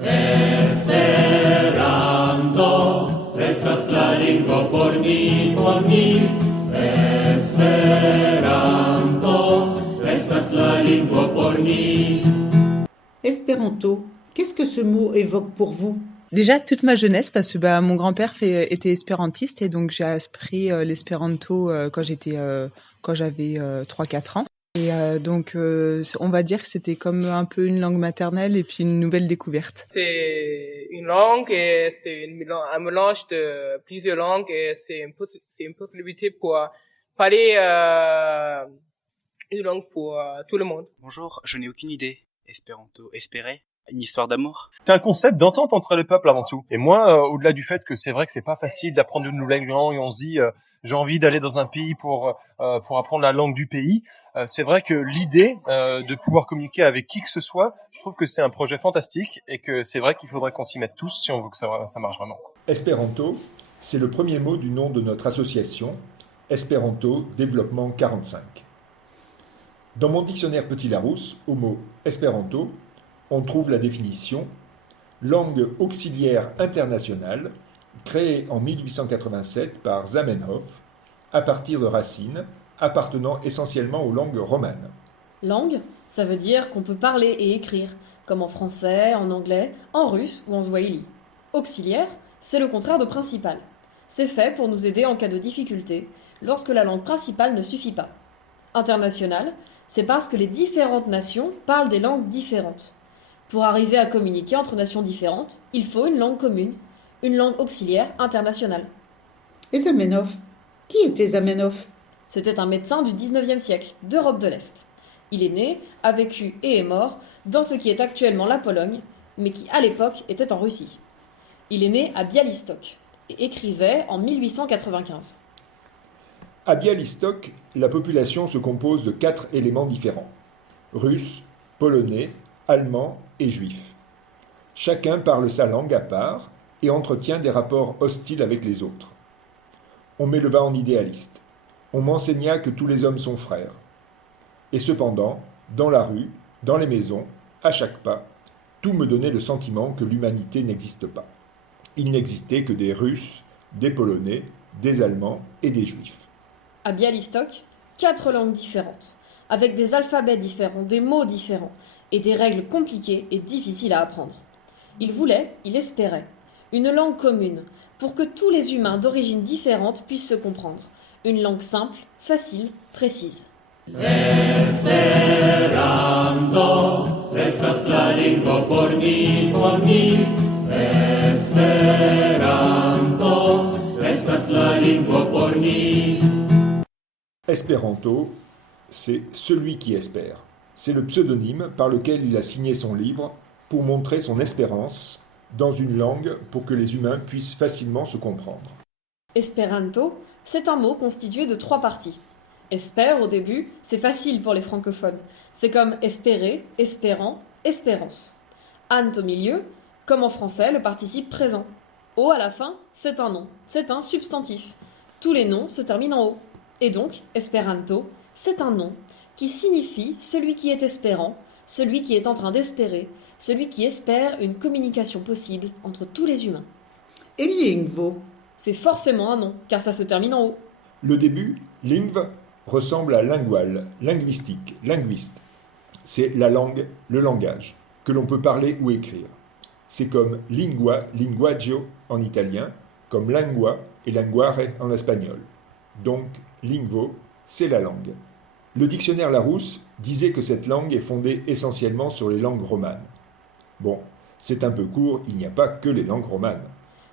Esperanto estas la lingvo por ni. Esperanto estas la lingvo por ni. Espéranto, qu'est-ce que ce mot évoque pour vous? Déjà, toute ma jeunesse, parce que mon grand-père était espérantiste et donc j'ai appris l'espéranto quand j'avais 3-4 ans. Et donc, on va dire que c'était comme un peu une langue maternelle et puis une nouvelle découverte. C'est une langue et c'est un mélange de plusieurs langues et c'est une possibilité pour parler une langue pour tout le monde. Bonjour, je n'ai aucune idée. Espéranto, espérer, une histoire d'amour. C'est un concept d'entente entre les peuples avant tout. Et moi, au-delà du fait que c'est vrai que c'est pas facile d'apprendre une nouvelle langue et on se dit j'ai envie d'aller dans un pays pour apprendre la langue du pays, c'est vrai que l'idée de pouvoir communiquer avec qui que ce soit, je trouve que c'est un projet fantastique et que c'est vrai qu'il faudrait qu'on s'y mette tous si on veut que ça marche vraiment. Espéranto, c'est le premier mot du nom de notre association, Espéranto Développement 45. Dans mon dictionnaire Petit Larousse, au mot espéranto, on trouve la définition « langue auxiliaire internationale » créée en 1887 par Zamenhof à partir de racines appartenant essentiellement aux langues romanes. Langue, ça veut dire qu'on peut parler et écrire, comme en français, en anglais, en russe ou en swahili. Auxiliaire, c'est le contraire de principal. C'est fait pour nous aider en cas de difficulté, lorsque la langue principale ne suffit pas. International, c'est parce que les différentes nations parlent des langues différentes. Pour arriver à communiquer entre nations différentes, il faut une langue commune, une langue auxiliaire internationale. Et Zamenhof? Qui était Zamenhof? C'était un médecin du 19e siècle, d'Europe de l'Est. Il est né, a vécu et est mort dans ce qui est actuellement la Pologne, mais qui à l'époque était en Russie. Il est né à Białystok et écrivait en 1895. À Białystok, la population se compose de 4 éléments différents: russe, polonais, allemand et juif. Chacun parle sa langue à part et entretient des rapports hostiles avec les autres. On m'éleva en idéaliste. On m'enseigna que tous les hommes sont frères. Et cependant, dans la rue, dans les maisons, à chaque pas, tout me donnait le sentiment que l'humanité n'existe pas. Il n'existait que des Russes, des Polonais, des Allemands et des Juifs. À Białystok, 4 langues différentes, avec des alphabets différents, des mots différents, et des règles compliquées et difficiles à apprendre. Il voulait, il espérait, une langue commune, pour que tous les humains d'origines différentes puissent se comprendre. Une langue simple, facile, précise. Esperanto estas la lingvo por ni. Esperanto estas la lingvo por ni. Espéranto, c'est celui qui espère. C'est le pseudonyme par lequel il a signé son livre pour montrer son espérance dans une langue pour que les humains puissent facilement se comprendre. Espéranto, c'est un mot constitué de 3 parties. Espère, au début, c'est facile pour les francophones. C'est comme espérer, espérant, espérance. Ant au milieu, comme en français, le participe présent. O à la fin, c'est un nom, c'est un substantif. Tous les noms se terminent en O. Et donc, espéranto, c'est un nom qui signifie celui qui est espérant, celui qui est en train d'espérer, celui qui espère une communication possible entre tous les humains. Et lingvo? C'est forcément un nom, car ça se termine en O. Le début, lingv, ressemble à lingual, linguistique, linguiste. C'est la langue, le langage, que l'on peut parler ou écrire. C'est comme lingua, linguaggio en italien, comme lingua et linguare en espagnol. Donc, lingvo, c'est la langue. Le dictionnaire Larousse disait que cette langue est fondée essentiellement sur les langues romanes. Bon, c'est un peu court, il n'y a pas que les langues romanes.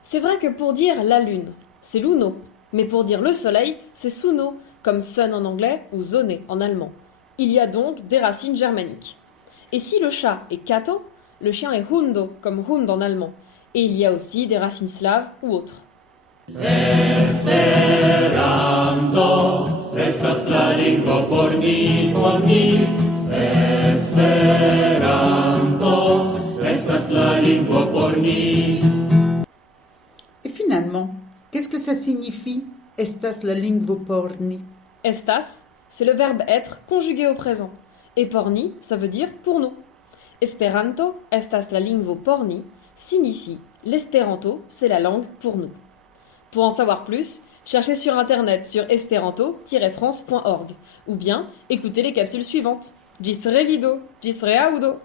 C'est vrai que pour dire la lune, c'est luno, mais pour dire le soleil, c'est suno, comme sun en anglais ou zone en allemand. Il y a donc des racines germaniques. Et si le chat est kato, le chien est hundo, comme hund en allemand. Et il y a aussi des racines slaves ou autres. Esperanto estas la lingvo por ni. Esperanto estas la lingvo por ni. Et finalement, qu'est-ce que ça signifie, estas la lingvo por ni? Estas, c'est le verbe être conjugué au présent. Et por ni, ça veut dire pour nous. Esperanto estas la lingvo por ni signifie l'espéranto, c'est la langue pour nous. Pour en savoir plus, cherchez sur internet sur esperanto-france.org ou bien écoutez les capsules suivantes. Gis revido, gis reaudo.